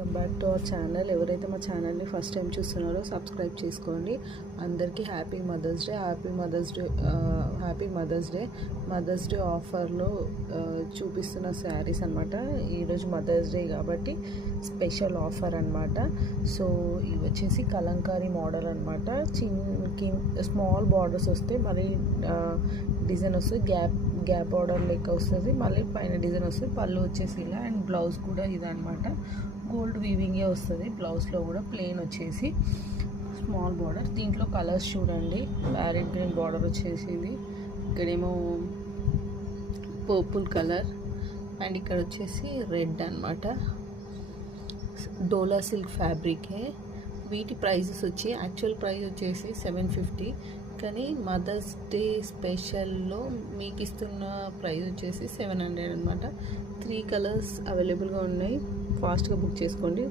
Welcome back to our channel. ఎవరైతే మా ఛానల్ని ఫస్ట్ టైం చూస్తున్నారో సబ్స్క్రైబ్ చేసుకోండి. అందరికీ happy mother's day. Mother's day ఆఫర్లో చూపిస్తున్న శారీస్ అనమాట. ఈరోజు మదర్స్ డే కాబట్టి స్పెషల్ ఆఫర్ అనమాట. సో ఇవి వచ్చేసి కలంకారీ మోడల్ అనమాట. స్మాల్ బార్డర్స్ వస్తే మళ్ళీ డిజైన్ వస్తుంది, గ్యాప్ బార్డర్ లెక్క వస్తుంది, మళ్ళీ పైన డిజైన్ వస్తుంది. పళ్ళు వచ్చేసి ఇలా అండ్ బ్లౌజ్ కూడా ఇదనమాట. గోల్డ్ వీవింగే వస్తుంది. బ్లౌజ్లో కూడా ప్లెయిన్ వచ్చేసి స్మాల్ బార్డర్. దీంట్లో కలర్స్ చూడండి. ప్యారెట్ గ్రీన్ బార్డర్ వచ్చేసింది, ఇక్కడేమో పర్పుల్ కలర్ అండ్ ఇక్కడ వచ్చేసి రెడ్ అనమాట. డోలా సిల్క్ ఫ్యాబ్రికే. వీటి ప్రైజెస్ వచ్చి యాక్చువల్ ప్రైస్ వచ్చేసి 750, కానీ మదర్స్ డే స్పెషల్లో మీకు ఇస్తున్న ప్రైస్ వచ్చేసి 700 అనమాట. 3 కలర్స్ అవైలబుల్గా ఉన్నాయి. ఫాస్ట్గా బుక్ చేసుకోండి.